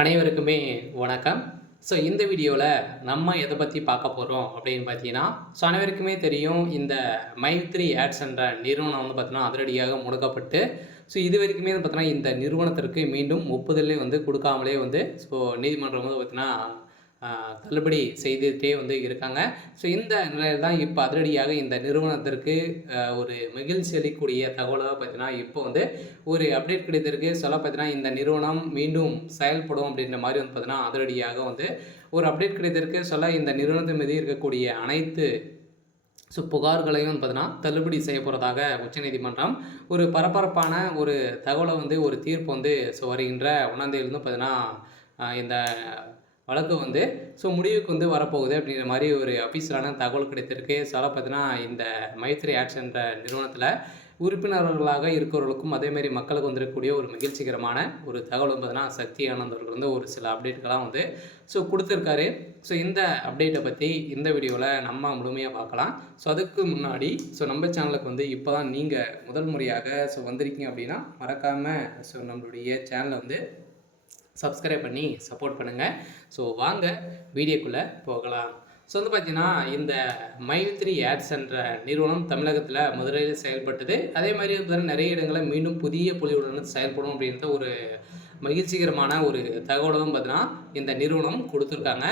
அனைவருக்குமே வணக்கம். ஸோ இந்த வீடியோவில் நம்ம எதை பற்றி பார்க்க போகிறோம் அப்படின்னு பார்த்தீங்கன்னா, அனைவருக்குமே தெரியும் இந்த மைத்ரி ஆட்ஸ் என்ற நிறுவனம் வந்து பார்த்தீங்கன்னா அதிரடியாக முடக்கப்பட்டு, இது வரைக்குமே வந்து பார்த்தீங்கன்னா இந்த நிறுவனத்திற்கு மீண்டும் ஒப்புதலே வந்து கொடுக்காமலே வந்து நீதிமன்றம் வந்து பார்த்தீங்கன்னா தள்ளுபடி செய்துட்டே வந்து இருக்காங்க. இந்த நிலையில் தான் இப்போ அதிரடியாக இந்த நிறுவனத்திற்கு ஒரு மகிழ்ச்சி அளிக்கக்கூடிய தகவலாக பார்த்தீங்கன்னா, இப்போ வந்து ஒரு அப்டேட் கிடைத்திருக்கு. பார்த்தீங்கன்னா, இந்த நிறுவனம் மீண்டும் செயல்படும் அப்படின்ற மாதிரி வந்து பார்த்தீங்கன்னா, அதிரடியாக வந்து ஒரு அப்டேட் கிடைத்திருக்கு. இந்த நிறுவனத்தின் மீது இருக்கக்கூடிய அனைத்து புகார்களையும் வந்து பார்த்தீங்கன்னா, தள்ளுபடி செய்ய போகிறதாக உச்சநீதிமன்றம் ஒரு பரபரப்பான ஒரு தகவலை வந்து ஒரு தீர்ப்பு வந்து வருகின்ற 1ஆம் தேதியிலிருந்து பார்த்தீங்கன்னா, இந்த வழக்கு வந்து முடிவுக்கு வந்து வரப்போகுது அப்படிங்கிற மாதிரி ஒரு அஃபீஷியலான தகவல் கிடைத்திருக்கு. பார்த்தீங்கன்னா, இந்த மைத்ரி ஆட்ஸ் என்ற நிறுவனத்தில் உறுப்பினர்களாக இருக்கிறவர்களுக்கும் அதேமாரி மக்களுக்கு வந்திருக்கக்கூடிய ஒரு மகிழ்ச்சிகரமான ஒரு தகவல் வந்து பார்த்தீங்கன்னா, சக்தி ஆனந்த் அவர்கள் வந்து ஒரு சில அப்டேட்கள்லாம் வந்து கொடுத்துருக்காரு. இந்த அப்டேட்டை பற்றி இந்த வீடியோவில் நம்ம முழுமையாக பார்க்கலாம். அதுக்கு முன்னாடி நம்ம சேனலுக்கு வந்து இப்போ தான் நீங்கள் முதல் முறையாக வந்திருக்கீங்க அப்படின்னா மறக்காமல் நம்மளுடைய சேனலை வந்து சப்ஸ்கிரைப் பண்ணி சப்போர்ட் பண்ணுங்கள். வாங்க வீடியோக்குள்ளே போகலாம். வந்து பார்த்தீங்கன்னா, இந்த மைத்ரி ஆட்ஸ் என்ற நிறுவனம் தமிழகத்தில் மதுரையில் செயல்பட்டது. அதே மாதிரி வந்து நிறைய இடங்களில் மீண்டும் புதிய பொலிவுடன் செயல்படும் அப்படின்ற ஒரு மகிழ்ச்சிகரமான ஒரு தகவலும் பார்த்தீங்கன்னா, இந்த நிறுவனம் கொடுத்துருக்காங்க.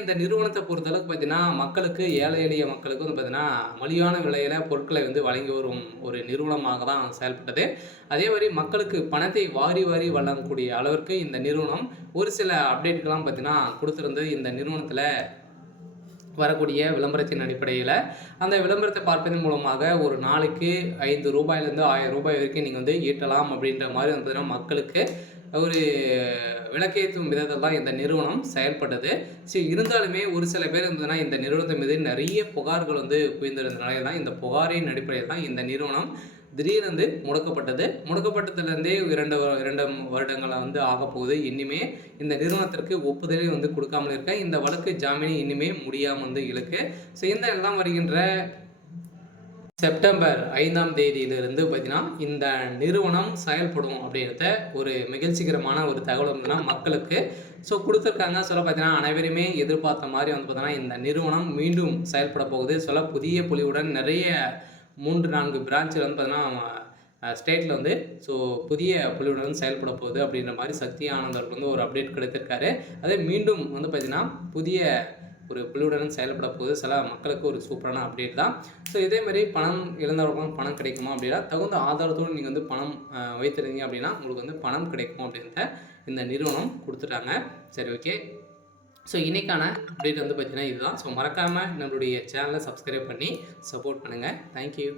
இந்த நிறுவனத்தை பொறுத்தளவுக்கு பார்த்தீங்கன்னா, மக்களுக்கு ஏழை எளிய மக்களுக்கு வந்து பார்த்தீங்கன்னா, மலிவான விலையில் பொருட்களை வந்து வழங்கி வரும் ஒரு நிறுவனமாக தான் செயல்பட்டது. அதே மாதிரி மக்களுக்கு பணத்தை வாரி வாரி வழங்கக்கூடிய அளவிற்கு இந்த நிறுவனம் ஒரு சில அப்டேட்கள்லாம் பார்த்தீங்கன்னா கொடுத்துருந்து. இந்த நிறுவனத்தில் வரக்கூடிய விளம்பரத்தின் அடிப்படையில் அந்த விளம்பரத்தை பார்ப்பதன் மூலமாக ஒரு நாளைக்கு ரூ. 5லேருந்து ரூ. 1000 வரைக்கும் நீங்கள் வந்து ஈட்டலாம் அப்படின்ற மாதிரி வந்து பார்த்தீங்கன்னா, மக்களுக்கு ஒரு விளக்கேற்றும் விதத்தில் தான் இந்த நிறுவனம் செயல்பட்டது. இருந்தாலுமே ஒரு சில பேர் இருந்ததுன்னா இந்த நிறுவனத்தின் மீது நிறைய புகார்கள் வந்து குவிந்திருந்தனால தான் இந்த புகாரின் அடிப்படையில் தான் இந்த நிறுவனம் திடீரென்று முடக்கப்பட்டது. முடக்கப்பட்டதுலேருந்தே 2 வருடங்கள் வந்து ஆகப்போகுது. இனிமே இந்த நிறுவனத்திற்கு ஒப்புதலே வந்து கொடுக்காமல் இருக்க இந்த வழக்கு ஜாமீன் இனிமே முடியாமல் வந்து இழுக்கு. இந்த எல்லாம் வருகின்ற செப்டம்பர் 5ஆம் தேதியிலிருந்து பார்த்தீங்கன்னா, இந்த நிறுவனம் செயல்படும் அப்படின்றத ஒரு மகிழ்ச்சிகரமான ஒரு தகவல் வந்து மக்களுக்கு கொடுத்துருக்காங்க. பார்த்தீங்கன்னா, அனைவருமே எதிர்பார்த்த மாதிரி வந்து பார்த்தீங்கன்னா, இந்த நிறுவனம் மீண்டும் செயல்பட போகுது. புதிய பொலிவுடன் நிறைய 3-4 பிரான்ச்சில் வந்து பார்த்தீங்கன்னா, ஸ்டேட்டில் வந்து புதிய பொலிவுடன் செயல்பட போகுது அப்படின்ற மாதிரி சக்தி ஆனந்த் அவருக்கு வந்து ஒரு அப்டேட் கிடைத்திருக்காரு. அதே மீண்டும் வந்து பார்த்தீங்கன்னா, புதிய ஒரு குழுவுடன் செயல்பட போகுது. மக்களுக்கு ஒரு சூப்பரான அப்டேட் தான். இதேமாதிரி பணம் இழந்தவர்களும் பணம் கிடைக்குமா அப்படின்னா, தகுந்த ஆதாரத்தோடு நீங்கள் வந்து பணம் வைத்திருந்தீங்க அப்படின்னா உங்களுக்கு வந்து பணம் கிடைக்கும் அப்படின்றத இந்த நிறுவனம் கொடுத்துட்டாங்க. ஓகே. இன்றைக்கான அப்டேட் வந்து பார்த்திங்கன்னா இதுதான். மறக்காமல் நம்மளுடைய சேனலை சப்ஸ்கிரைப் பண்ணி சப்போர்ட் பண்ணுங்கள். தேங்க்யூ.